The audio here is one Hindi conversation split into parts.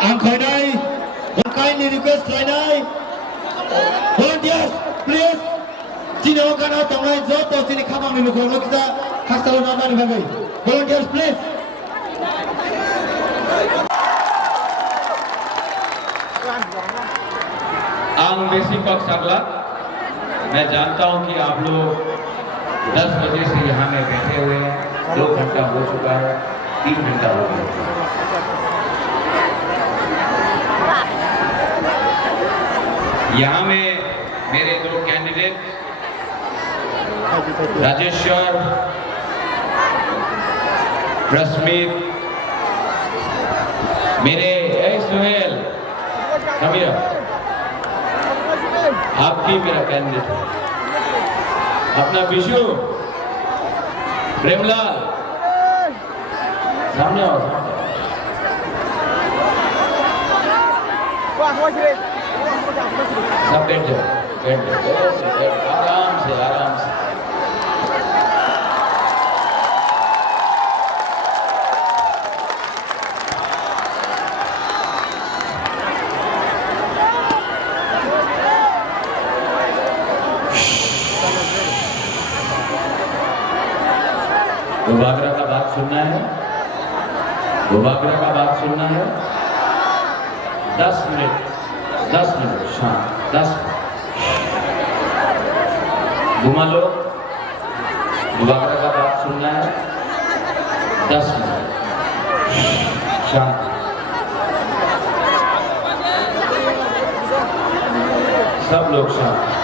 ang khainai kindly request khainai volunteers please sini okana tongai joto sini khabang ni nukhong kita khasalo namani bagai volunteers please ang basic पक्ष अगला मैं जानता हूं कि आप लोग 10 बजे से यहाँ में बैठे हुए हैं 2 घंटा हो चुका है 3 घंटा हो गया यहाँ में मेरे 2 कैंडिडेट राजेश्वर रश्मित मेरे सुहेल कमिया आपकी मेरा कैंडिडेट अपना विशु प्रेमलाल सामने आओ सब बैठ जाओ आराम से गोबागरा का बात सुनना है 10 मिनट शांत 10 घुमा लो गोबागरा का बात सुनना है 10 मिनट शांत सब लोग शांत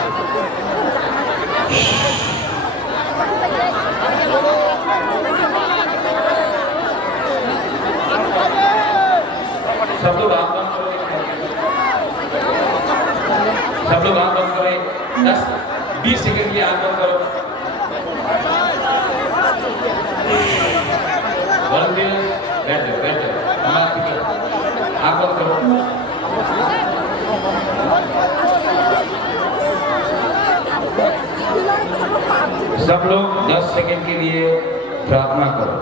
सब लोग आंख बंद करें 10-20 सेकंड के लिए आंख बंद करो बैठ जाओ आंख बंद करो सब लोग 10 सेकंड के लिए प्रार्थना करो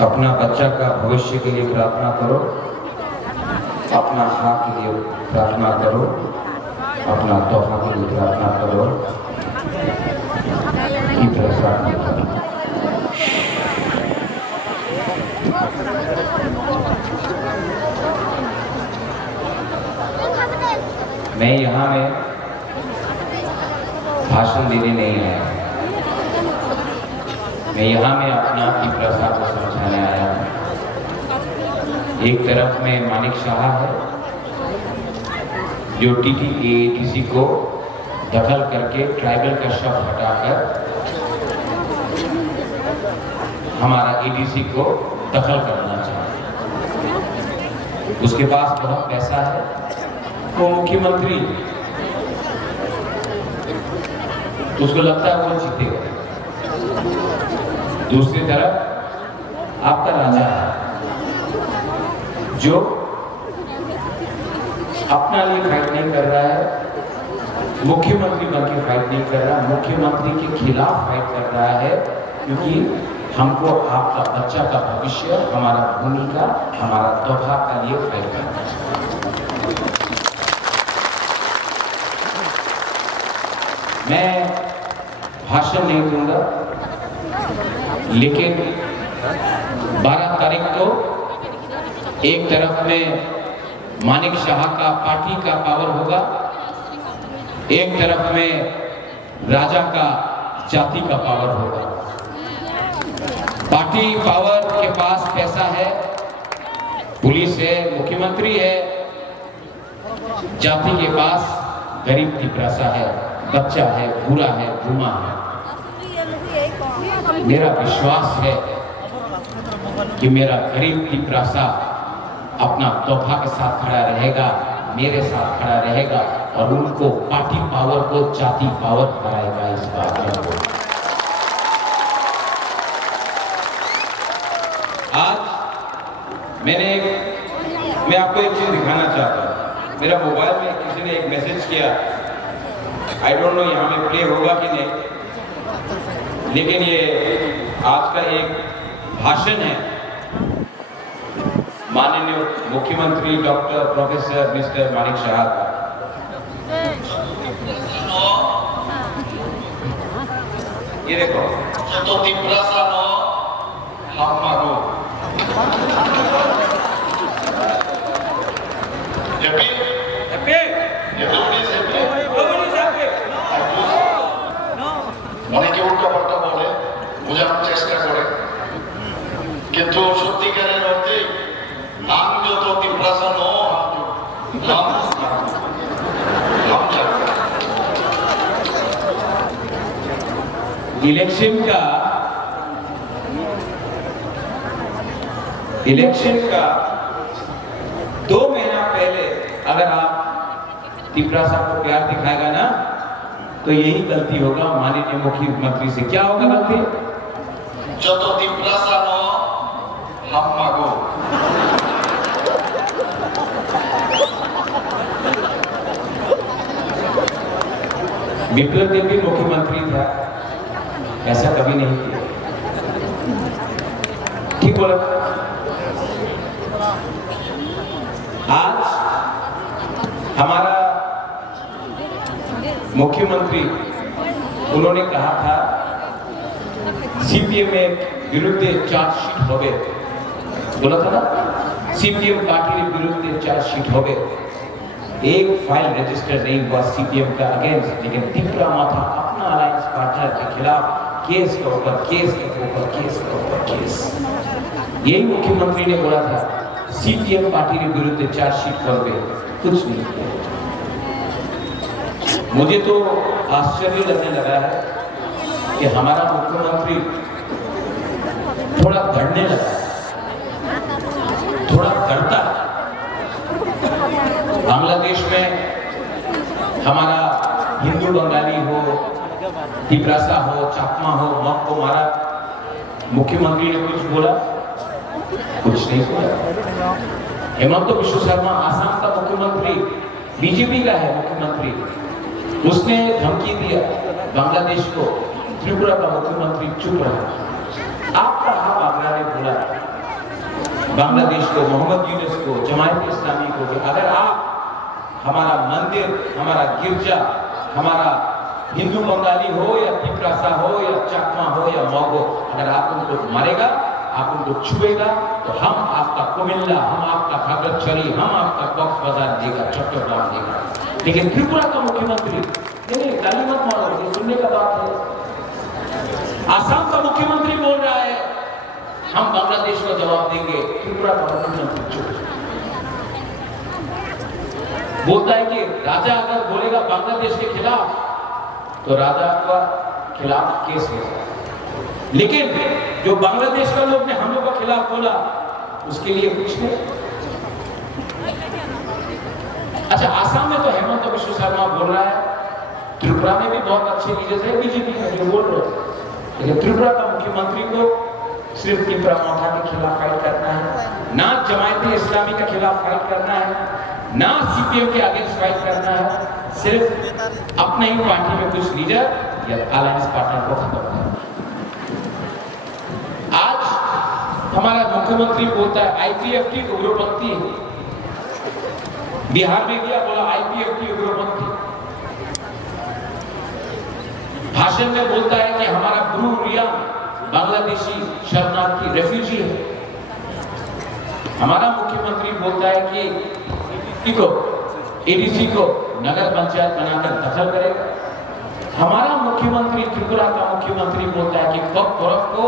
अपना बच्चा का भविष्य के लिए प्रार्थना करो अपना हक के लिए प्रार्थना करो अपना तोहफा के लिए प्रार्थना करो कि प्रार्थना करो मैं यहाँ में भाषण देने नहीं आया मैं यहाँ में अपना प्रथा को समझाने आया हूँ एक तरफ में मानिक शाह है जो टीटी को दखल करके ट्राइबल का शब्द हटाकर हमारा एडीसी को दखल करना चाहते उसके पास बहुत पैसा है वो मुख्यमंत्री उसको लगता है वो जीतेगा दूसरी तरफ आपका राजा है जो अपना लिए फाइट नहीं कर रहा है मुख्यमंत्री बन के फाइट नहीं कर रहा मुख्यमंत्री के खिलाफ फाइट कर रहा है क्योंकि हमको आपका बच्चा का भविष्य हमारा भूमि का हमारा तोहफा का लिए फाइट करना है मैं भाषण नहीं दूंगा लेकिन 12 तारीख को एक तरफ में मानिक शाह का पार्टी का पावर होगा एक तरफ में राजा का जाति का पावर होगा पार्टी पावर के पास पैसा है पुलिस है मुख्यमंत्री है जाति के पास गरीब की प्रजा है बच्चा है बुरा है गुमा है मेरा विश्वास है कि मेरा गरीब की प्रजा अपना तोहफा के साथ खड़ा रहेगा मेरे साथ खड़ा रहेगा और उनको पार्टी पावर को जाति पावर कराएगा इस बात में। आज मैं आपको एक चीज दिखाना चाहता हूं। मेरा मोबाइल में किसी ने एक मैसेज किया, आई डोंट नो यहाँ में प्ले होगा कि नहीं, लेकिन ये आज का एक भाषण है माननीय मुख्यमंत्री doctor professor mister Manik Shah का। ये देखो, तो तिप्रासा नो हम मारो happy happy everybody is happy অনেকে উল্টাপাল্টা বলে, বোঝানোর চেষ্টা করে, কিন্তু সত্যিকারের অর্থে নাম যত তিপ্রাসা নো हम इलेक्शन का 2 महीना पहले अगर आप तिप्रासा को प्यार दिखाएगा ना, तो यही गलती होगा माननीय मुख्यमंत्री से। क्या होगा गलती? যত তিপ্রাসা নো हम मागो विप्लव देव भी मुख्यमंत्री था, ऐसा कभी नहीं किया। ठीक बोला। आज हमारा मुख्यमंत्री उन्होंने कहा था सीपीएम में विरुद्ध चार्जशीट हो गए, बोला था ना, सीपीएम पार्टी के विरुद्ध चार्जशीट हो गए। एक फाइल रजिस्टर नहीं हुआ सीपीएम का अगेंस्ट, लेकिन तिप्रा माथा अपना अलायंस पार्टनर के खिलाफ केस के ऊपर केस के ऊपर केस के ऊपर केस। यही मुख्यमंत्री ने बोला था सीपीएम पार्टी के विरुद्ध चार्जशीट कर गए, कुछ नहीं किया। मुझे तो आश्चर्य लगने लगा है कि हमारा मुख्यमंत्री थोड़ा डरने लगा, थोड़ा डरता है। बांग्लादेश में हमारा हिंदू बंगाली हो, तिप्रासा हो, चाकमा हो, मक को मारा, मुख्यमंत्री ने कुछ बोला? कुछ नहीं बोला। हेमंत बिश्व शर्मा आसाम का मुख्यमंत्री, बीजेपी का है मुख्यमंत्री, उसने धमकी दिया बांग्लादेश को, त्रिपुरा का मुख्यमंत्री चुप रहा। आपका हाथ आगरा ने बोला बांग्लादेश को, मोहम्मद यूनुस को, जमायत इस्लामी को कि अगर आप हमारा मंदिर, हमारा गिरजा, हमारा हिंदू बंगाली हो या तिप्रासा हो या चाकमा हो या मौगो, अगर आप उनको मारेगा, आप उनको छुएगा, तो हम आपका कुमिल्ला, हम आपका खागरछड़ी, हम आपका कॉक्स बाजार देगा, चट्टोग्राम देगा। लेकिन त्रिपुरा का मुख्यमंत्री, नहीं गाली मत मारो, ये सुनने का बात है। आसाम का मुख्यमंत्री बोल रहा है हम बांग्लादेश को जवाब देंगे, त्रिपुरा का मुख्यमंत्री चुप। बोलता है कि राजा अगर बोलेगा बांग्लादेश के खिलाफ तो राजा का खिलाफ केस होगा, लेकिन जो बांग्लादेश का लोग ने हम लोग के खिलाफ बोला उसके लिए कुछ नहीं। अच्छा, आसाम में तो हेमंत बिश्व शर्मा बोल रहा है, त्रिपुरा में भी बहुत अच्छे लीडर्स है बीजेपी में जो बोल रहे हैं, लेकिन त्रिपुरा का मुख्यमंत्री को सिर्फ तिप्रा माथा के खिलाफ फाइट करना है, ना जमायत इस्लामी के खिलाफ फाइट करना है, ना सीपीएम के अगेंस्ट फाइट करना है, सिर्फ अपने ही पार्टी में कुछ लीडर या अलायंस पार्टनर को खत्म करना। आज हमारा मुख्यमंत्री बोलता है आईपीएफटी उग्रपंथी, बिहार में गया बोला आईपीएफटी उग्रपंथी, भाषण में बोलता है कि हमारा गुरु रिया बांग्लादेशी शरणार्थी रेफ्यूजी है। हमारा मुख्यमंत्री बोलता है कि एडीसी को नगर पंचायत बनाकर दखल करेगा। हमारा मुख्यमंत्री, त्रिपुरा का मुख्यमंत्री बोलता है कि कॉकबोरक को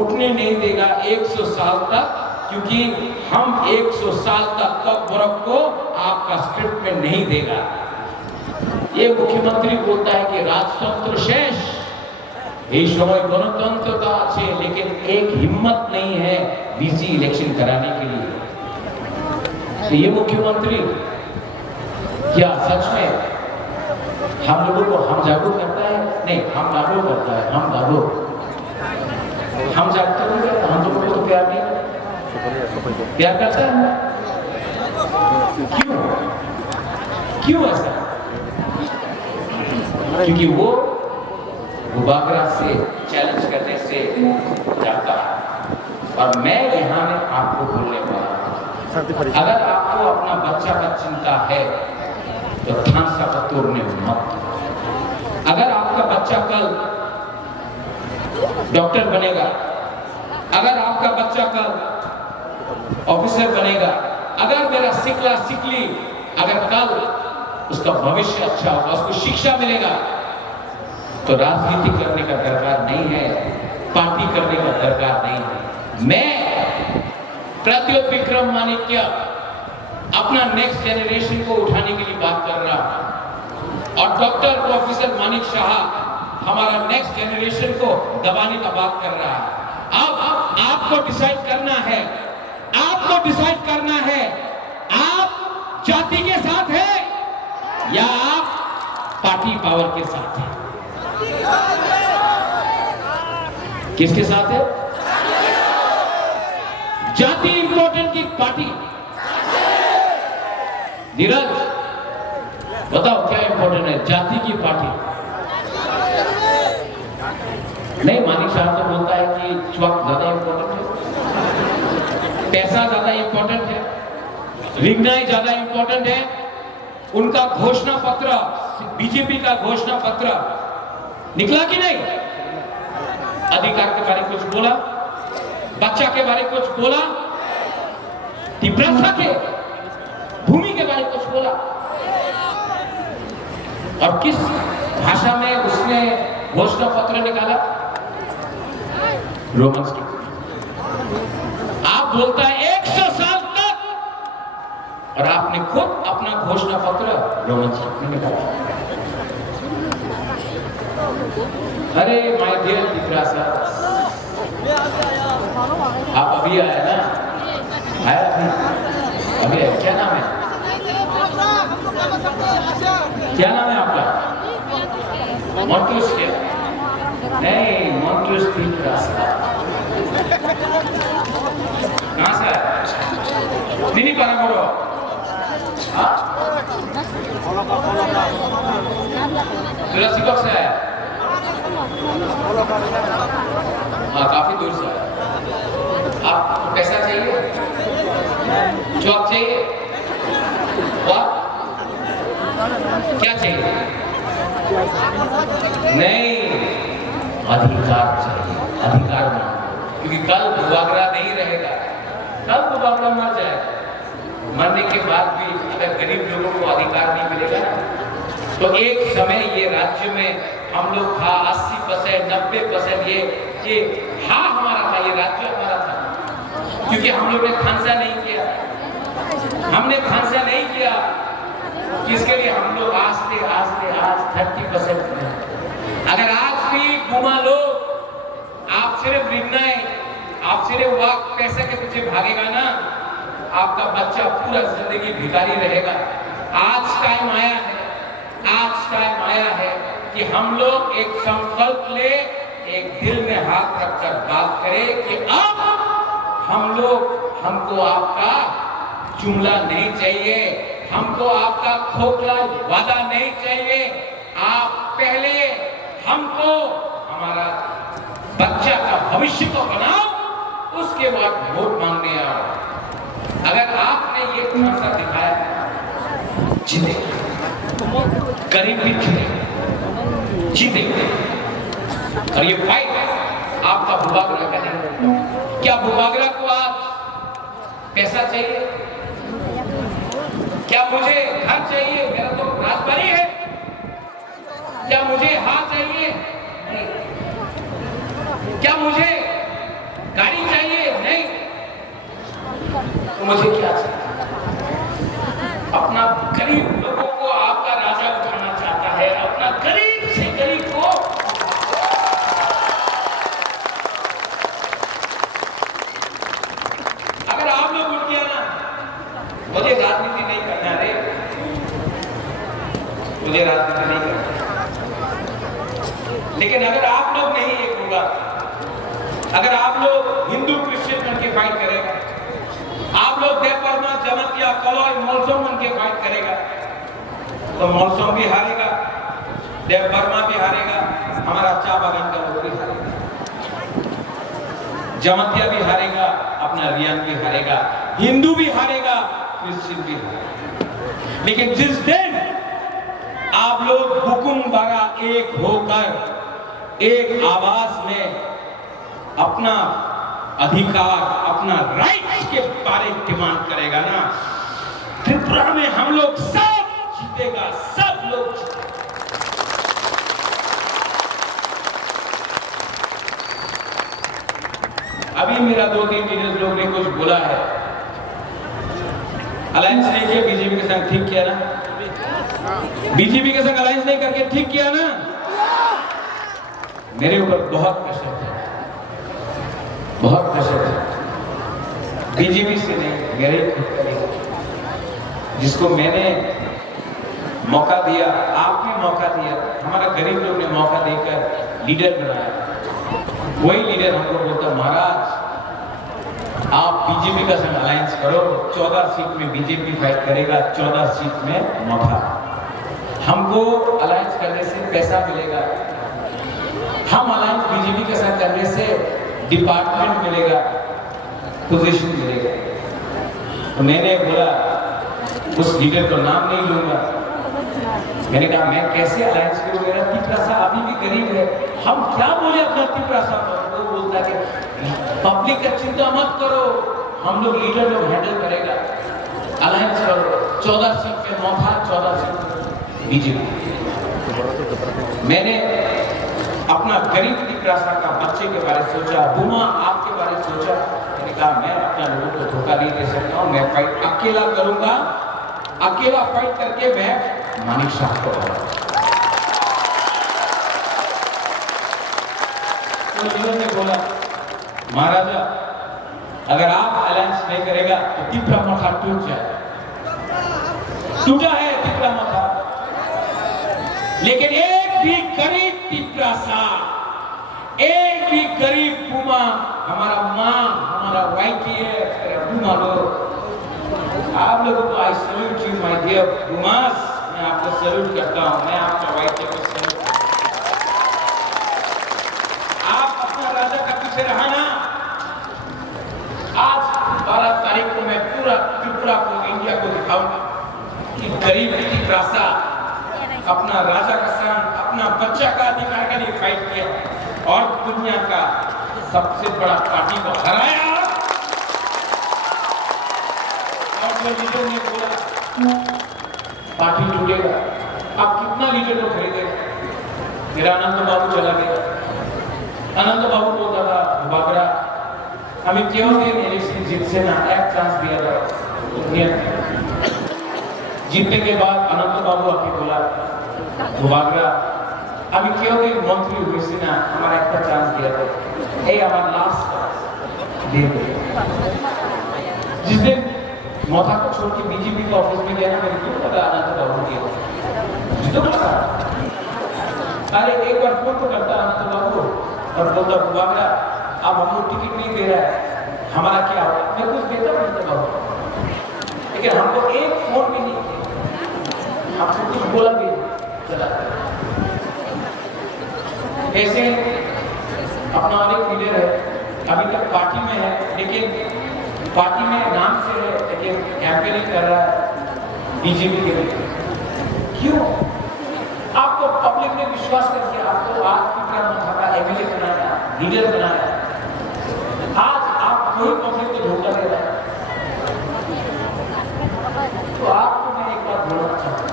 उठने नहीं देगा 100 साल तक, क्योंकि हम 100 साल तक कॉकबोरक को आपका स्क्रिप्ट में नहीं देगा। ये मुख्यमंत्री बोलता है कि राजतंत्र शेष, ये समय गणतंत्रता আছে, लेकिन एक हिम्मत नहीं है बीसी इलेक्शन कराने के लिए। तो ये मुख्यमंत्री क्या सच में हम लोगों को हम जागरूक करता है, नहीं हम जागरूक करता है, हम जागरूक, हम जागते होंगे, हम लोगों को तो प्यार नहीं, प्यार करता है। क्यों क्यों ऐसा? क्योंकि वो बागरा से चैलेंज करने से जाता है। और मैं यहाँ में आपको बोलने वाला, अगर आपको अपना बच्चा का चिंता है तो थांसा को तोड़ने मत। अगर आपका बच्चा कल डॉक्टर बनेगा, अगर आपका बच्चा कल ऑफिसर बनेगा, अगर मेरा सिकला सिकली अगर कल उसका भविष्य अच्छा होगा, उसको शिक्षा मिलेगा, तो राजनीति करने का दरकार नहीं है, पार्टी करने का दरकार नहीं है। मैं प्रद्योत विक्रम माणिक्य अपना नेक्स्ट जनरेशन को उठाने के लिए बात कर रहा हूं, और डॉक्टर प्रोफेसर मानिक शाह हमारा नेक्स्ट जनरेशन को दबाने का बात कर रहा है। अब आपको डिसाइड करना है, आपको डिसाइड करना है, आप जाति के साथ है या आप पार्टी पावर के साथ है? किसके साथ है? जाति इंपॉर्टेंट की पार्टी? धीरज बताओ क्या इंपॉर्टेंट है, जाति की पार्टी? नहीं, मानिक साहब तो बोलता है कि वक्त ज्यादा इंपॉर्टेंट है, पैसा ज्यादा इंपॉर्टेंट है, रिग्नाई ज्यादा इंपॉर्टेंट है। उनका घोषणा पत्र, बीजेपी का घोषणा पत्र निकला कि नहीं? अधिकार के बारे में कुछ बोला, बच्चा के बारे में कुछ बोला, प्रथा के भूमि के बारे में कुछ बोला, और किस भाषा में उसने घोषणा पत्र निकाला? रोमन की। आप बोलता है 100 साल तक, और आपने खुद अपना घोषणा पत्र रोमन में निकाला। अरे माय डियर दिकरा साहब, आप अभी आए ना? आया अभी आया। क्या नाम है? क्या नाम है आपका? मोंटूस? नहीं, मोंटूस दिकरा साहब। कहाँ से आया? नहीं पता करो। तुलसीबाग से आया? हाँ, काफी दूर से आया। आपको पैसा चाहिए? जॉब चाहिए? और क्या चाहिए? नहीं, अधिकार चाहिए, अधिकार मांगो, क्योंकि कल बुबागरा नहीं रहेगा, कल बुबागरा मर जाएगा। मरने के बाद भी अगर गरीब लोगों को अधिकार नहीं मिलेगा तो एक समय ये राज्य में हम लोग था 80%, 90%, ये हाँ हमारा था, ये राज्य हमारा था, क्योंकि हम लोग ने खांसा नहीं किया, हमने खांसा नहीं किया, इसके लिए हम लोग आज 30%। अगर आज भी घुमा लो, आप सिर्फ रिग्नाई, आप सिर्फ वक्त पैसे के पीछे भागेगा ना, आपका बच्चा पूरा जिंदगी भिखारी रहेगा। आज टाइम आया है, आज टाइम आया है कि हम लोग एक संकल्प ले, एक दिल में हाथ रखकर बात करें कि अब हम लोग, हमको आपका जुमला नहीं चाहिए, हमको आपका खोखला वादा नहीं चाहिए। आप पहले हमको हमारा बच्चा का भविष्य को बनाओ, उसके बाद वोट मांगने आओ। अगर आपने ये खासा दिखाया, जीते, गरीब भी जीते, और ये फाइट आपका बुबागरा का नहीं। क्या बुबागरा को आज पैसा चाहिए? क्या मुझे घर चाहिए? मेरा तो राजबारी है। क्या मुझे हाथ चाहिए? नहीं। क्या मुझे गाड़ी चाहिए? नहीं। तो मुझे क्या चाहिए? अपना गरीब लोगों को आपका राजा उठाना चाहता है, अपना गरीब से गरीब को। अगर आप लोग उठ गया ना, मुझे राजनीति नहीं करना रे, मुझे राजनीति नहीं करना। लेकिन अगर आप लोग नहीं एक होगा, अगर आप लोग हिंदू क्रिश्चियन बन के फाइट करेगा, आप लोग देव वर्मा, जमतिया, कलौय, मौसम बन के फाइट करेगा, तो मौसम भी हारेगा, देव वर्मा भी हारेगा, हमारा चाय बागान का लोग भी हारेगा, जमतिया भी हारेगा, अपना रियान भी हारेगा, हिंदू भी हारेगा, क्रिश्चियन भी हारेगा। लेकिन जिस दिन आप लोग हुकुम बारा एक होकर एक आवाज में अपना अधिकार, अपना राइट के बारे में डिमांड करेगा ना, त्रिपुरा में हम लोग सब जीतेगा, सब लोग जीतेगा। अभी मेरा 2-3 लीडर्स लोग ने कुछ बोला है, अलायंस नहीं किया, बीजेपी के संग ठीक किया ना, बीजेपी के संग अलायंस नहीं करके ठीक किया ना। मेरे ऊपर बहुत प्रेशर है, बहुत प्रेशर है, बीजेपी से नहीं, मेरे जिसको मैंने मौका दिया, आपने मौका दिया, हमारा गरीब लोग ने मौका देकर लीडर बनाया, वही लीडर हमको बोलता महाराज आप बीजेपी का संग अलायंस करो, 14 सीट में बीजेपी फाइट करेगा, 14 सीट में मौका, हमको अलायंस करने से पैसा मिलेगा, हम अलायंस बीजेपी के साथ करने से डिपार्टमेंट मिलेगा, पोजीशन मिलेगा। तो मैंने बोला, उस लीडर का नाम नहीं लूंगा, मैंने कहा मैं कैसे अलायंस करूं, मेरा तिपरासा अभी भी गरीब है, हम क्या बोले अपना तिपरासा को, वो बोलता है पब्लिक का चिंता मत करो, हम लोग लीडर लोग हैंडल करेगा, अलायंस करो, 14 सीट पे मौका, 14 सीट बीजेपी। मैंने अपना गरीब तिपरासा का बच्चे के बारे में सोचा, बुमा आपके बारे में सोचा, मैंने कहा मैं अपना लोगों को धोखा नहीं दे सकता हूं, मैं फाइट अकेला करूंगा, अकेला फाइट करके मैं मानिक शाह को तो जीवन ने बोला महाराजा अगर आप अलायंस नहीं करेगा तो तिपरा मथा टूट जाए, टूटा है तिपरा मथा, लेकिन एक भी गरीब तिपरासा, एक भी गरीब बुमा, हमारा माँ, हमारा YTF बुमा लोग, आप लोगों को I salute you my dear बुमास, मैं आपको सैल्यूट करता हूं, मैं आपका YTF को सैल्यूट, आप अपना राजा का पीछे रहा ना। आज 12 तारीख को मैं पूरा त्रिपुरा को, इंडिया को दिखाऊंगा कि गरीब तिपरासा अपना राजा का संग, अपना बच्चा का अधिकार के लिए फाइट किया और दुनिया का सबसे बड़ा पार्टी को हराया। और जो लीडर ने बोला पार्टी टूटेगा, अब कितना लीडर को खरीदेगा। मेरा अनंत बाबू चला गया, अनंत बाबू बोलता था बागरा हमें क्यों दिन इलेक्शन जीत से ना एक चांस दिया था, जीतने के बाद अनंत बाबू आके बोला बागरा हमें क्यों दिन मंत्री हुए से ना हमारा एक चांस दिया था, ये हमारा लास्ट चांस दे दो। जिस दिन मोथा को छोड़ के बीजेपी के ऑफिस में गया ना, मेरे क्यों पता अनंत बाबू के तो पता, अरे एक बार फोन तो करता अनंत बाबू और बोलता बागरा अब हमको टिकट नहीं दे रहा है, हमारा क्या होगा, मैं कुछ देता अनंत बाबू, लेकिन हमको एक फोन भी नहीं किया, हमको कुछ बोला भी चला। ऐसे अपना एक लीडर है, अभी तक पार्टी में है, लेकिन पार्टी में नाम से है, लेकिन कैंपेनिंग कर रहा है बीजेपी के लिए। क्यों? आपको पब्लिक ने विश्वास करके आपको आज की क्या एमएलए बनाया, लीडर बनाया, आज आप कोई पब्लिक को धोखा दे रहा है। तो आपको मैं एक बात बोलना चाहता हूं,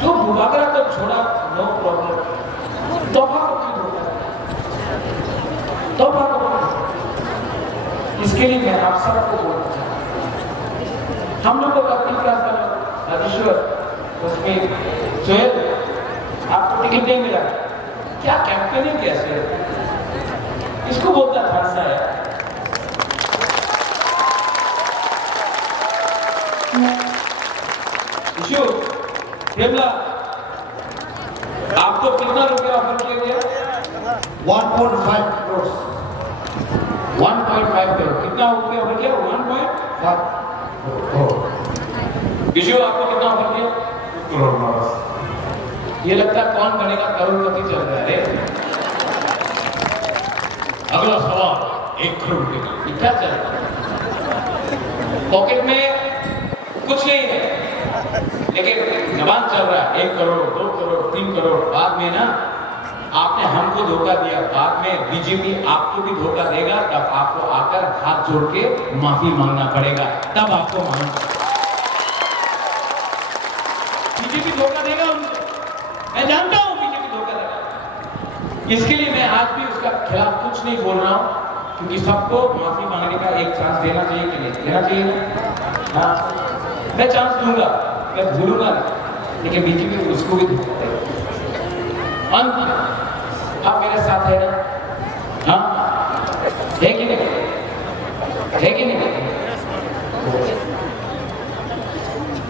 जो बुबागरा को छोड़ा नो प्रॉब्लम, तोहफा को क्यों धोखा, तोहफा को, इसके लिए मैं आप सबको बोलना चाहता हूं, हम लोगों का राजेश्वर उसमें सोहेल आपको टिकट नहीं मिला, क्या कैंपेनिंग कैसे है, इसको बोलता खासा है। प्रेमला आपको कितना रुपया ऑफर किया गया? 1.5 crores. 1.5 करोड़। कितना रुपया ऑफर किया? 1.5 करोड़। विजू आपको कितना ऑफर किया? 2 करोड़ बस। ये लगता है कौन बनेगा करोड़पति चल रहा है। अगला सवाल 1 करोड़ रुपए का। ये क्या चल रहा है? पॉकेट में कुछ नहीं है, लेकिन जबान चल रहा है 1 करोड़, 2 करोड़, 3 करोड़। बाद में ना आपने हमको धोखा दिया, बाद में बीजेपी आपको भी धोखा देगा, तब आपको आकर हाथ जोड़ के माफी मांगना पड़ेगा, तब आपको मालूम। बीजेपी धोखा देगा उनको, मैं जानता हूं बीजेपी धोखा देगा। इसके लिए मैं आज भी उसका खिलाफ कुछ नहीं बोल रहा हूं, क्योंकि सबको माफी मांगने का एक चांस देना चाहिए कि नहीं देना चाहिए? हाँ, मैं चांस दूंगा, मैं भूलूंगा नहीं, लेकिन बीजेपी उसको भी धोखा देगा। अंत आप मेरे साथ है ना? हाँ, है कि नहीं? है कि नहीं?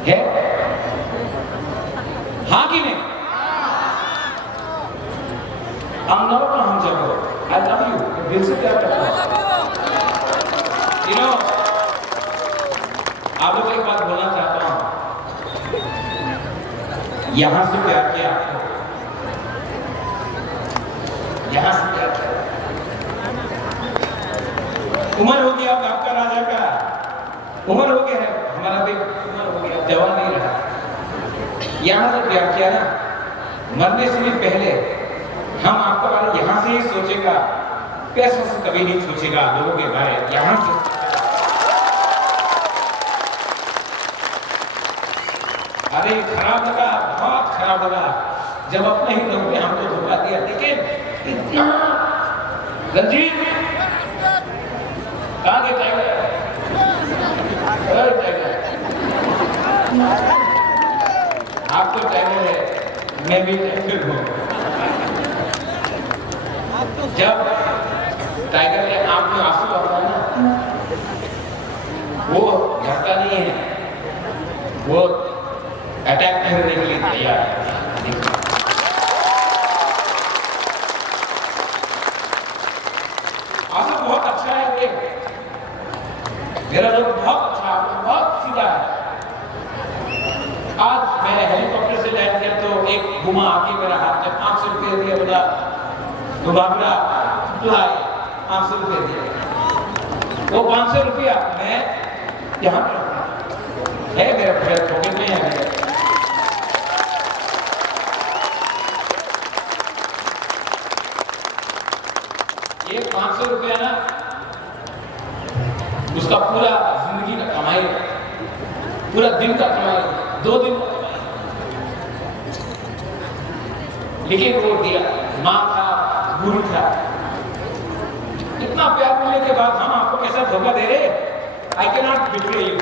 है? हाँ कि नहीं? हम नौ का हम जब I love you, दिल से प्यार करता हूँ। You know, आप लोग एक बात बोलना चाहता हूँ, यहां से प्यार किया आपको, यहां से प्यार किया। उम्र हो गया अब आपका राजा का, उम्र हो गया है, हमारा भी उम्र हो गया, जवान नहीं रहा। यहां से प्यार किया ना, मरने से भी पहले हम आपका बारे यहां से ही सोचेगा, पैसों से कभी नहीं सोचेगा, लोगों के बारे यहां से। अरे खराब लगा, बहुत खराब लगा जब अपने ही लोगों ने हमको धोखा दिया। लेकिन इतना रंजीत कहाँ गए टाइगर? आप तो टाइगर है, मैं भी टाइगर हूँ। जब टाइगर के आंख में आंसू आता है ना, वो डरता नहीं है, वो अटैक करने के लिए तैयार है। आंसू बहुत अच्छा है, मेरा लोग बहुत अच्छा, बहुत सीधा है। आज मैंने हेलीकॉप्टर से लैंड किया तो एक घुमा आके मेरा हाथ में 500 रुपये दिया, बोला दुबारा लाए 500 रुपये दिया। वो 500 रुपया मैं यहाँ पे है, मेरे पॉकेट में है। ये 500 रुपया ना उसका पूरा जिंदगी का कमाई, पूरा दिन का कमाई, 2 दिन का कमाई। लेकिन वो दिया, माँ था, गुरु था। इतना प्यार मिलने के बाद हम आपको कैसा धोखा दे रहे? I can not betray you.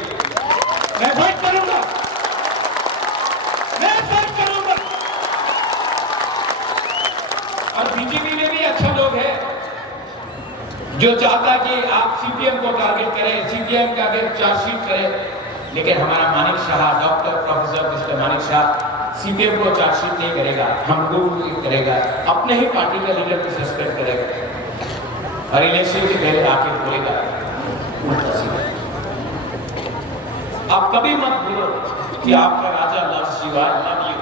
मैं फाइट करूंगा, मैं फाइट करूंगा। और बीजेपी में भी अच्छा लोग है जो चाहता कि आप सीपीएम को टारगेट करें, सीपीएम का अगेंस्ट चार्जशीट करें, लेकिन हमारा Manik Shah, doctor professor mister Manik Shah CPM को चार्जशीट नहीं करेगा, हमको करेगा, अपने ही पार्टी का लीडर को सस्पेंड करेगा और इलेक्शन के पहले आके बोलेगा। आप कभी मत बोलो कि आपका राजा loves you, I love you.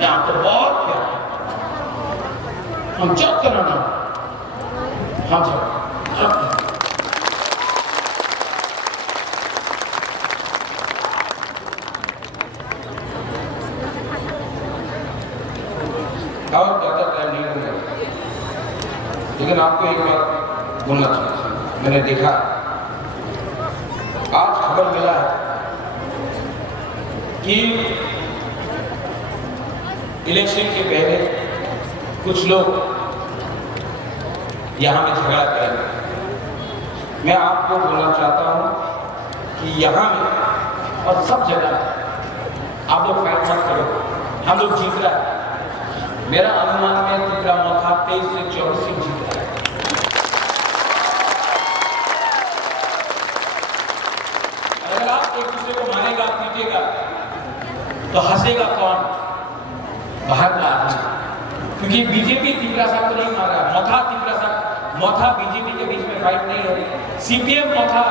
मैं आपको बहुत प्यार करता हूं। हम जब कराना, हम जब और ज्यादा टाइम नहीं दूंगा, लेकिन आपको एक बात बोलना चाहिए। मैंने देखा आज खबर मिला है कि इलेक्शन के पहले कुछ लोग यहां में झगड़ा करेंगे। मैं आपको बोलना चाहता हूं कि यहां में और सब जगह आप लोग फाइट मत करो, हम लोग जीत रहा है। मेरा अनुमान में तीसरा मौका 23 से 24 सीट जीत रहा है। अगर आप एक दूसरे को मारेगा, पीटेगा, तो हंसेगा कौन? बाहर का आदमी। क्योंकि बीजेपी तिपरासा को नहीं मार रहा, मोथा बीजेपी के बीच में फाइट नहीं हो रही, सीपीएम मोथा,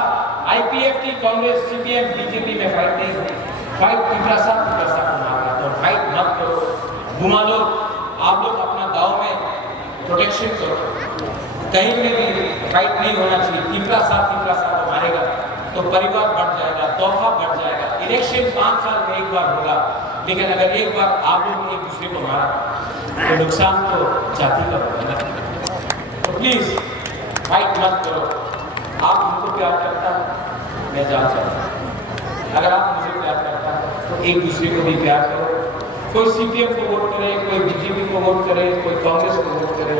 आईपीएफटी कांग्रेस सीपीएम बीजेपी में फाइट नहीं हो रही, फाइट तिपरासा को मार रहा। तो फाइट मत करो, घुमा लो, आप लोग अपना गांव में प्रोटेक्शन करो, कहीं में भी फाइट नहीं होना चाहिए। तिपरासा को मारेगा तो परिवार बढ़ जाएगा, तोहफा बढ़ जाएगा। इलेक्शन 5 साल में एक बार होगा, लेकिन अगर एक बार आप लोग ने एक दूसरे को मारा तो नुकसान तो जाति का होगा। तो प्लीज फाइट मत करो। आप उनको प्यार करता है, मैं जानता हूं, अगर आप मुझे प्यार करता है तो एक दूसरे को भी प्यार करो। कोई सीपीएम को वोट करे, कोई बीजेपी को वोट करे, कोई कांग्रेस को वोट करे,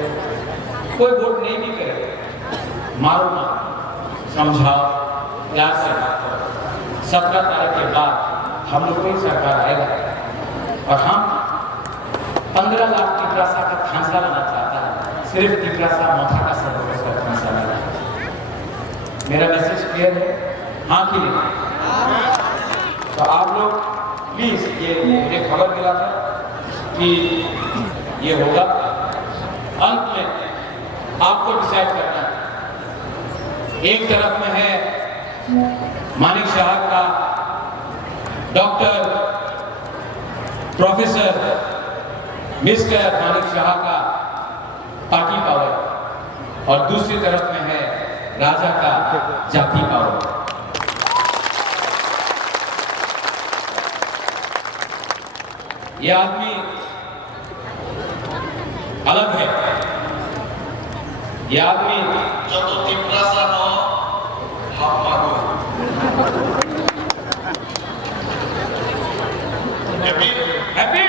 कोई वोट नहीं भी करे, मारो मत, समझाओ, प्यार से बात करो। 17 तारीख के बाद हम लोग की सरकार आएगा और हम 15 लाख तिपरासा का खांसा लाना चाहता है, सिर्फ तिपरासा मोथा का सर्वोच्च का खांसा लाना। मेरा मैसेज क्लियर है, हाँ कि नहीं? तो आप लोग प्लीज, ये मुझे खबर मिला था कि ये होगा, अंत में आपको डिसाइड करना है। एक तरफ में है मानिक शाह का doctor professor mister Manik Shah का पार्टी पावर, और दूसरी तरफ में है राजा का जाति पावर। ये आदमी अलग है, ये आदमी जो तो तिपरासा नो हम मानो happy?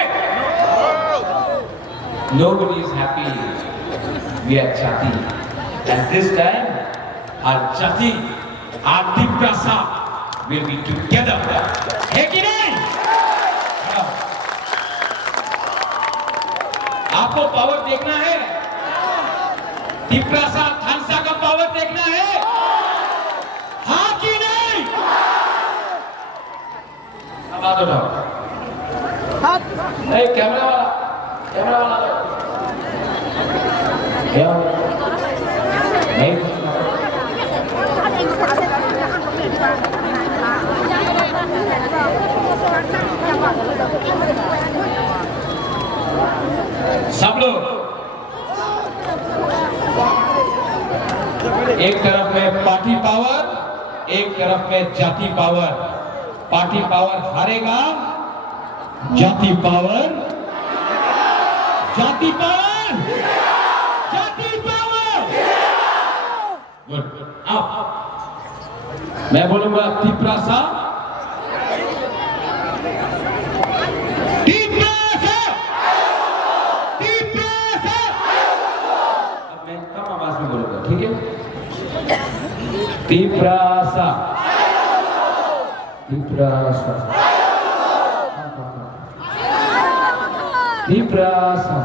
Nobody is happy. We are Jati. And this time, our Jati, our Tiprasa will be together. है कि नहीं? आपको पावर देखना है? तिपरासा थानसा का पावर देखना है? हाँ कि नहीं? आवाज उठाओ। नहीं, कैमरा वाला क्या नहीं? सब लोग एक तरफ में पार्टी पावर, एक तरफ में जाति पावर। पार्टी पावर हारेगा, जाति पावर, जाति पावर, जाति पावर। गुड, आओ। मैं बोलूंगा तिपरासा, तिपरासा, तिपरासा। अब मैं कम आवाज में बोलूंगा, ठीक है? तिपरासा, तिपरासा, तिपरासा,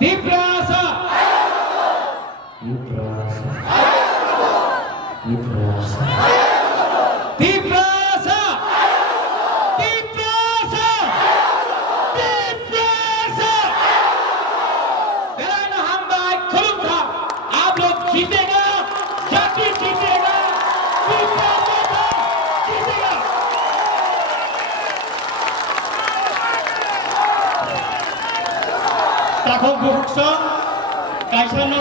तिपरासा, तिपरासा, तिपरासा, तिपरासा, तिपरासा, तिपरासा। तेरा नाम भाई खुलम था। आप लोग जीतेगा, जाति जीतेगा, तिपरासा जीतेगा। ताखौ बुकसं गायसननो